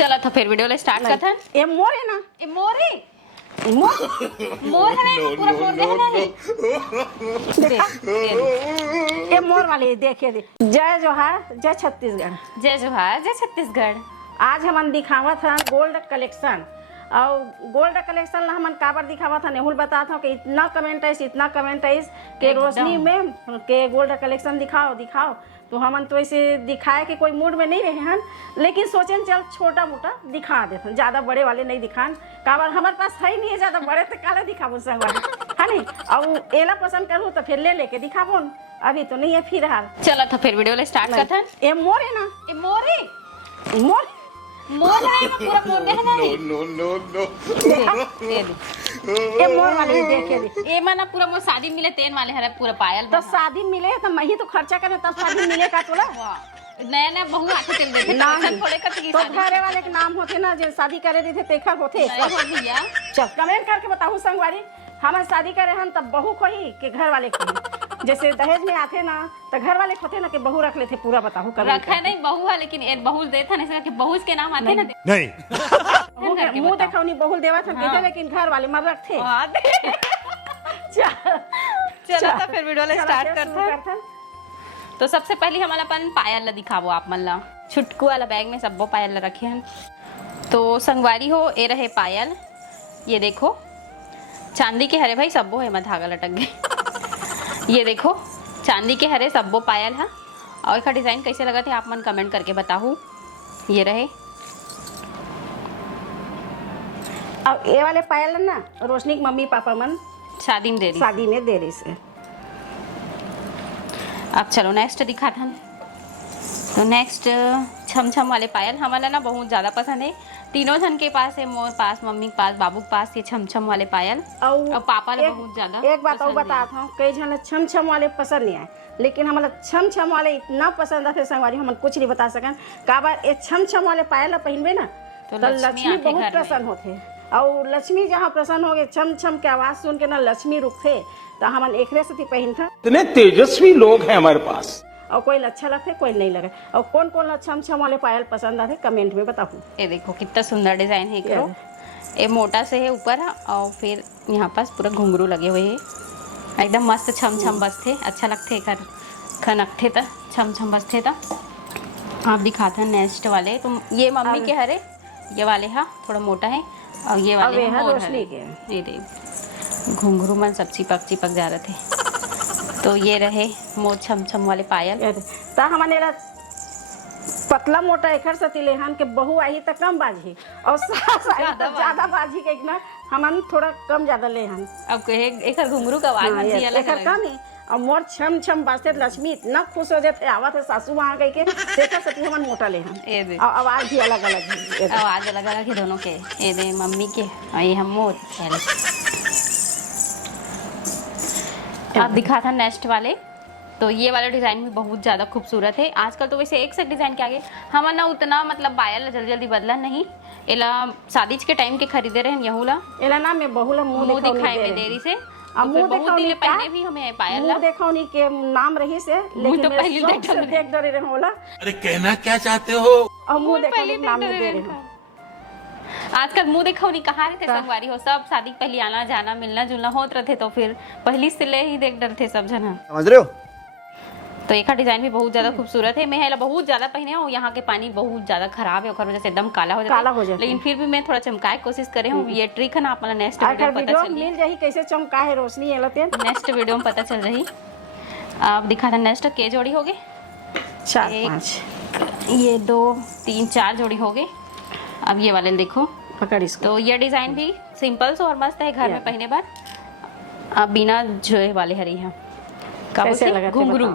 चला था फिर वीडियो ले स्टार्ट करथन। ये मोर है ना, ए मोरे मोर मोर है पूरा मोर देखना है। ये मोर वाले देखिए दे। जय जोहार, जय छत्तीसगढ़। जय जोहार, जय छत्तीसगढ़। आज हमन दिखावत हन गोल्ड कलेक्शन और गोल्ड कलेक्शन ला हमन काबर दिखावत हन एहुल बतात हूं कि इतना कमेंट है के रोशनी में के गोल्ड कलेक्शन दिखाओ दिखाओ, तो हमन तो ऐसे दिखाए के कोई मूड में नहीं रहे हन, लेकिन सोचें चल छोटा मोटा दिखा देते, ज्यादा बड़े वाले नहीं दिखान काबर हमारे पास है नहीं है ज्यादा बड़े, तो काले दिखाबो संगवारी है नहीं। और एला पसंद करूँ तो फिर ले लेके दिखाबो, अभी तो नहीं है फिलहाल। चला था फिर वीडियो ले स्टार्ट करथन। ये मोर है ना, ए मोरे मोर मोर है पूरा मोर देखना है। ये मोर वाले देखिए दे। ए माना पूरा मोर शादी मिले तेन वाले हरे पूरा पायल तो शादी मिले तो मैं ही तो खर्चा करे तब शादी मिले का तोला। नया नया बहु आके चल देते थोड़े कति तो घरे वाले के नाम होते ना जो शादी करे देते तेखर होते। भैया चल कमेंट करके बताओ संगवारी, हम शादी करे हन तब बहू खोही के घर वाले खोही, जैसे दहेज में आते ना तो घर वाले खोते ना कि बहू रख लेते पूरा बताओ कर रखा नहीं बहू है, लेकिन एक बहू देता नहीं कि बहू के नाम आते ना नहीं मुंह देखो नहीं बहू देवा था कहते, लेकिन घर वाले मर रखते। चलो तो फिर वीडियो ले स्टार्ट करते। तो सबसे पहले हमारा अपन पायल ला दिखावो आप मन ला। छुटकू वाला बैग में सबो पायल ला रखे हैं। तो संगवारी हो ए रहे पायल, ये देखो चांदी के हरे भाई सबो है, मत धागा लटक गए। ये देखो चांदी के हरे सबो पायल है, और इसका डिजाइन कैसे लगा थे आप मन कमेंट करके बताओ। ये रहे और ये वाले पायल ना रोशनी के मम्मी पापा मन शादी में दे रही से। अब चलो नेक्स्ट दिखाता हूँ। तो नेक्स्ट छम छम वाले पायल हमारा ना बहुत ज़्यादा पसंद है, तीनों जन के पास है, मोर पास, मम्मी के पास, बाबू के पास ये छम छम वाले पायल, और पापा ने बहुत ज़्यादा। एक बात और बताता हूँ, कई जन छम छम वाले पसंद नहीं आए, लेकिन हमारा छम छम वाले इतना पसंद आते संगवारी हम कुछ नहीं बता सकन। काबर ये छम छम वाले पायल पहनबे ना तो लक्ष्मी बहुत प्रसन्न होते, और लक्ष्मी जहाँ प्रसन्न हो गए छम छम के आवाज सुन के ना लक्ष्मी रुकते, तो हमन एकरे से पहन था। इतने तेजस्वी लोग हैं हमारे पास, और कोई अच्छा लगते कोई नहीं लगे। और कौन कौन छम छम वाले पायल पसंद आते कमेंट में बताओ। ये देखो कितना सुंदर डिजाइन है करो, ये मोटा से है ऊपर, और फिर यहाँ पास पूरा घुंघरू लगे हुए है, एकदम मस्त छम छम बसते, अच्छा लगते खनकते था छम छम बसते था। आप दिखाते हैं नेक्स्ट वाले। तो ये मम्मी के हरे ये वाले हा थोड़ा मोटा है, और ये वाले रोशनी के ये देख घुंघरू मन सब चिपक जा रहे थे। तो ये रहे मोर छम छम वाले पायल। तो हमने पतला मोटा एकर सती लेहन के बहू आई तो कम बाजी, और सास आई तो ज्यादा बाजी के ना हमन थोड़ा कम ज्यादा लेहन। अब एक घुंघरू का आवाज बनती है अलग कम है, और मोर छम छम बाजते लक्ष्मी इतना खुश हो जाते आवत है सासू वहाँ गई के देखा सती हमन मोटा लेहन, और आवाज भी अलग अलग है, आवाज अलग अलग है दोनों के। ये दे मम्मी के और ये हम मोर। आप दिखा था नेक्स्ट वाले। तो ये वाला डिजाइन भी बहुत ज्यादा खूबसूरत है। आजकल तो वैसे एक से डिजाइन के आगे हम ना उतना मतलब पायल जल्दी जल्दी बदला नहीं, एला शादी के टाइम के खरीदे रहे यहूला एला ना मैं बहुला मुंह दिखाई में देरी से मुंह दिखाने पहले भी हमें पायल मुंह दिखाने के नाम रही से, लेकिन तो पहले देख दे रहे होला। अरे कहना क्या चाहते हो? और मुंह दिखाने के नाम दे रहे हो। आजकल मुंह देखो नहीं कहा रहे थे संगवारी हो, सब शादी पहले आना जाना मिलना जुलना होत रहे थे, तो फिर पहली से ले ही देख डर थे सब जना, समझ रहे हो। तो एक डिजाइन भी बहुत ज्यादा खूबसूरत है। मैं बहुत ज्यादा पहने हूँ, यहाँ के पानी बहुत ज्यादा खराब है, वजह से एकदम काला हो जाता है, लेकिन फिर भी मैं थोड़ा चमकाए कोशिश करे हूँ। ये ट्रिक है ना आप नेक्स्ट वीडियो में पता चल मिल जाही कैसे चमका है रोशनी नेक्स्ट वीडियो में पता चल रही। आप दिखा था नेक्स्ट के जोड़ी हो गए 4-5, ये 2 3 4 जोड़ी हो गए। अब ये वाले देखो पकड़ इसको। तो ये डिजाइन भी सिंपल से और मस्त है, घर में पहने बार। अब बिना जो वाले हरी है कैसे लगा घुंघरू,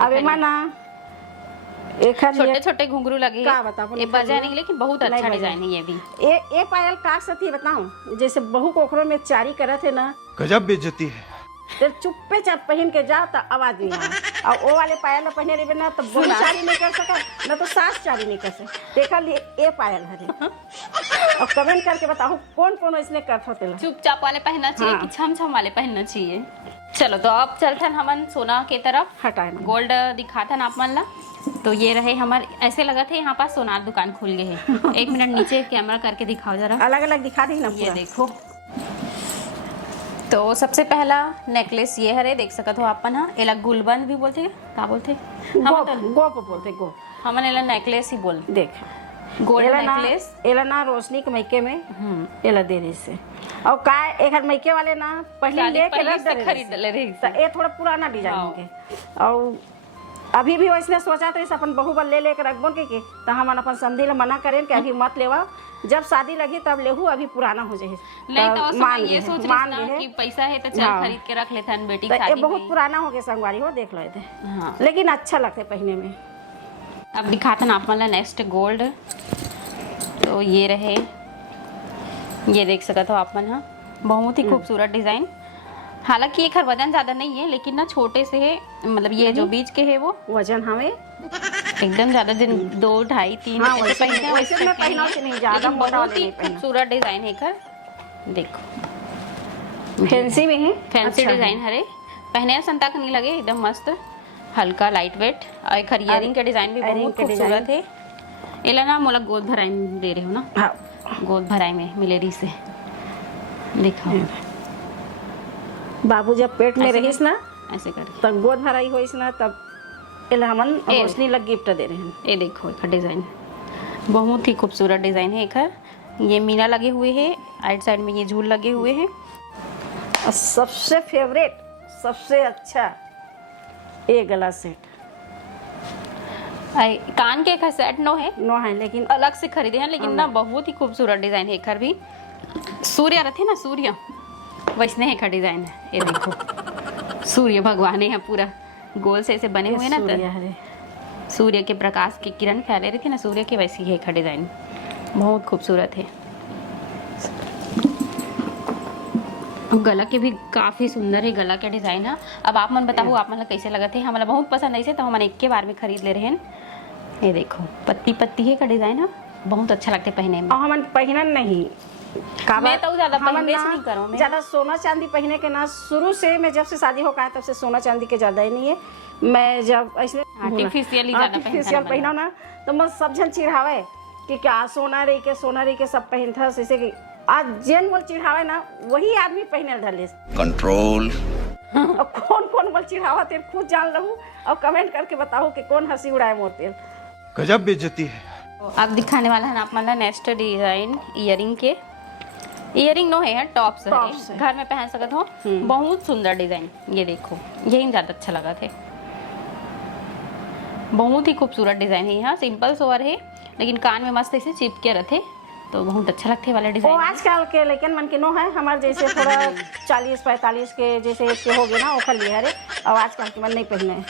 अब माना एक छोटे छोटे घुंघरू लगे का बताओ, ये बजा नहीं, लेकिन बहुत अच्छा डिजाइन है ये भी। ये पायल का सती बताऊं, जैसे बहू कोखरों में चारी करत है ना, गजब बेइज्जती है। फिर चुप्पे चाप पहन के जा तो आवाज नहीं आए, और वो वाले पायल पहने रहे ना तो बहू चारी नहीं कर सका ना तो सास चारी नहीं कर सके। देखा लिए ये पायल हरे, और कमेंट करके बताओ कौन कौन इसने कर होते। चुपचाप वाले पहनना चाहिए कि छम छम वाले पहनना चाहिए। चलो तो अब चलते हमन सोना के तरफ हटाए गोल्ड दिखाता आप मन ला। तो ये रहे हमारे, ऐसे लगा थे यहाँ पास सोनार दुकान खुल गए है। 1 मिनट नीचे कैमरा करके दिखाओ जरा, अलग अलग दिखा दी ना ये पूरा। देखो। तो सबसे पहला नेकलेस ये हरे देख सकत हो आपन। हाँ एला गुलबंद भी बोलते का बोलते गोप बोलते गो, हमन एला नेकलेस ही बोल। देख गोल्ड एला ना, नेकलेस एला ना रोशनी के मैके में एला दे रही से। और का एक मैके वाले ना पहले शादी ले के पहले रख से दे खरीद ले रही तो ये थोड़ा पुराना डिजाइन के। और अभी भी वैसे सोचा तो अपन बहू बल ले लेकर रखबो के तो हम अपन समझी ला मना करें कि अभी मत लेवा, जब शादी लगी तब लेहू, अभी पुराना हो जाए। नहीं तो उस समय ये सोच रही ना कि पैसा है तो चल खरीद के रख लेते हैं बेटी की तो ये शादी बहुत में। पुराना हो गया संगवारी हो, देख लो थे। हाँ लेकिन अच्छा लगता है पहनने में। अब दिखाते ना आप वाला नेक्स्ट गोल्ड। तो ये रहे, ये देख सकते हो आप मन। हाँ बहुत ही खूबसूरत डिजाइन। हालांकि एक वजन ज्यादा नहीं है लेकिन ना छोटे से है, मतलब ये जो बीच के है वो वजन हमें एकदम ज्यादा दिन 2, 2.5, 3 हाँ, ऐसे वैसे पहनते हैं, वैसे मैं पहना से नहीं, ज्यादा लेकिन मोटा बहुत वाले ही नहीं पहना। खूबसूरत डिजाइन है कर। देखो फैंसी में है, फैंसी अच्छा डिजाइन हरे, पहने संता का नहीं लगे, एकदम मस्त हल्का लाइट वेट। और एक इयरिंग के डिजाइन भी बहुत खूबसूरत है। एला ना मोला गोद भराई में दे रहे हो ना, हाँ। गोद भराई में मिलेरी से देखो। बाबू जब पेट में ऐसे रहीस ना ऐसे करके तब गोद भराई होइस ना, तब एला हमन रोशनी लग गिफ्ट दे रहे हैं। ये देखो एक डिजाइन बहुत ही खूबसूरत डिजाइन है। एक ये मीना लगे हुए हैं, राइट साइड में ये झूल लगे हुए हैं। और सबसे फेवरेट, सबसे अच्छा ये गला सेट कान के एक सेट नो है, नो है लेकिन अलग से खरीदे हैं, लेकिन ना बहुत ही खूबसूरत डिजाइन है। एक भी सूर्य रहते ना, सूर्य वैसने है का डिजाइन है। ये देखो सूर्य भगवान है पूरा गोल से ऐसे बने हुए ना, तो सूर्य के प्रकाश की किरण फैले रही थी ना सूर्य के, वैसी है का डिजाइन, बहुत खूबसूरत है। गला के भी काफी सुंदर है, गला के डिजाइन है। अब आप मन बताओ आप मन कैसे लगा थे? हमारा बहुत पसंद ऐसे तो हम एक के बार में खरीद ले रहे हैं। ये देखो पत्ती पत्ती है का डिजाइन है, बहुत अच्छा लगता है पहने में। और हमन पहनन नहीं मैं तो ज्यादा पहनबे नहीं करूं, मैं ज्यादा सोना चांदी पहने के ना, शुरू से मैं जब से शादी हो का तब से सोना चांदी के ज्यादा ही नहीं है। मैं जब ऐसे आर्टिफिशियली ज्यादा आर्टिफिशियल पहना ना तो मैं सब जन चिढ़ावे कि क्या सोना रही के सब पहनता जैसे कि आज जेन बोल चिढ़ावे ना वही आदमी पहने धले कंट्रोल। और कौन कौन बोल चिढ़ावा तेल खुद जान रहूं, और कमेंट करके बताओ कि कौन हंसी उड़ाए मोर तेल। गजब बेइज्जती है। अब दिखाने वाला है आप मतलब नेक्स्ट डिजाइन इयरिंग के। इयरिंग नो है टॉप्स है, घर में पहन सकते हो, बहुत सुंदर डिजाइन। ये देखो यही ज्यादा अच्छा लगा थे, बहुत ही खूबसूरत डिजाइन है। यहाँ सिंपल सोवर है लेकिन कान में मस्त ऐसे चिपके रहते तो बहुत अच्छा लगते वाला वो डिजाइन। आजकल के लेकिन मन के नो है हमारे जैसे थोड़ा 40-45 के जैसे एक के हो गए ना ओखल लिए हरे, और आजकल के मन नहीं पहने।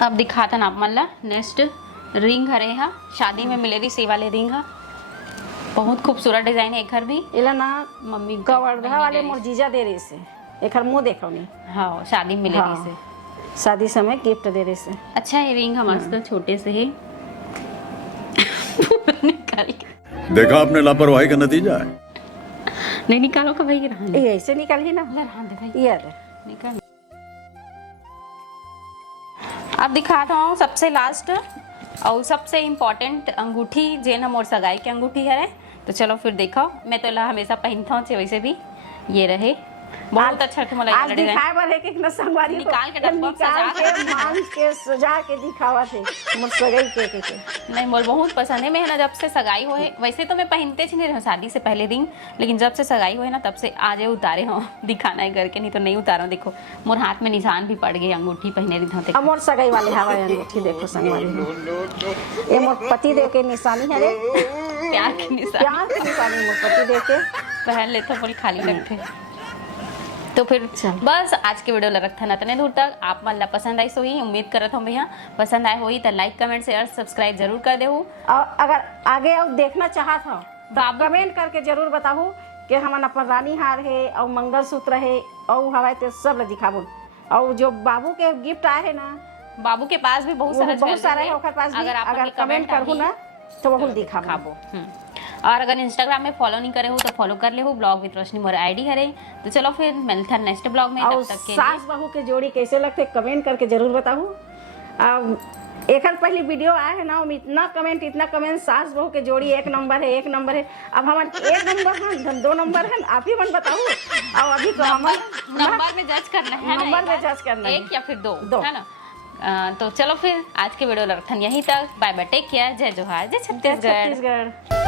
अब दिखाता ना आप मतलब नेक्स्ट रिंग हरे हा, शादी में मिलेरी सी वाले रिंग हा, बहुत खूबसूरत डिजाइन है। एक घर भी इला ना मम्मी कवर्धा वाले मोर जीजा दे रही से, एक मुंह देखो नहीं। हाँ शादी में मिलेरी हाँ। से शादी समय गिफ्ट दे रही से। अच्छा है रिंग, हम मस्त छोटे से है निकाल के देखा आपने लापरवाही का नतीजा है। नहीं निकालो का भाई, रहने ये ऐसे निकल ही ना, रहने दे भाई, ये दे। निकाल। अब दिखाता हूँ सबसे लास्ट और सबसे इम्पोर्टेंट अंगूठी, जेन हम और सगाई की अंगूठी है। तो चलो फिर देखो, मैं तो हमेशा पहनता हूँ वैसे भी। ये रहे बहुत अच्छा आज दिखाए बार है कि न संगवारी निकाल के डब्बा निकाल के मान के सजा के दिखावा थे मोर सगाई के नहीं मोल बहुत पसंद है। मैं ना जब से सगाई हो है, वैसे तो मैं पहनते नहीं रहा शादी से पहले रिंग, लेकिन जब से सगाई हो है ना तब से आज उतारे हो दिखाना है करके, नहीं तो नहीं उतारा। देखो मोर हाथ में निशान भी पड़ गए, अंगूठी पहने रही थी। मोर सगाई वाले हवा अंगूठी देखो संगवारी, ये मोर पति देव के निशानी है रे, प्यार की निशानी, प्यार की निशानी मोर पति देव के पहन लेते बोल खाली रखते। तो फिर बस आज के वीडियो रखा ना तने दूर तक आप मन ला पसंद आई, सो ही उम्मीद करत हूँ भैया पसंद आए होई तो लाइक कमेंट शेयर सब्सक्राइब जरूर कर दे। और अगर आगे और देखना चाहत हो तो कमेंट करके जरूर बताओ कि हमन अपन रानी हार है और मंगलसूत्र है और हवाई ते सब ला दिखाबो। और जो बाबू के गिफ्ट आए है ना, बाबू के पास भी बहुत सारा है ओकर पास भी, अगर कमेंट करू ना तो बहुत दिखाबो। और अगर इंस्टाग्राम में फॉलो नहीं करे हो तो फॉलो कर ले हो, blog with Roshni more ID here. तो चलो फिर मिलते हैं नेक्स्ट ब्लॉग में, और तब तक के लिए सास बहू के जोड़ी कैसे लगते कमेंट करके जरूर बताओ। अब एक पहली वीडियो आया है ना, इतना कमेंट, सास बहू के जोड़ी एक नंबर है, एक नंबर है। अब हमारे एक नंबर है, 2 नंबर है, आप ही मन बताओ। और अभी तो नंबर में जज करना है, नंबर में जज करना है, 1 या फिर 2 दो। है ना। तो चलो फिर आज के वीडियो रखन यहीं तक। बाय बाय, टेक केयर, जय जोहार, जय छत्तीसगढ़।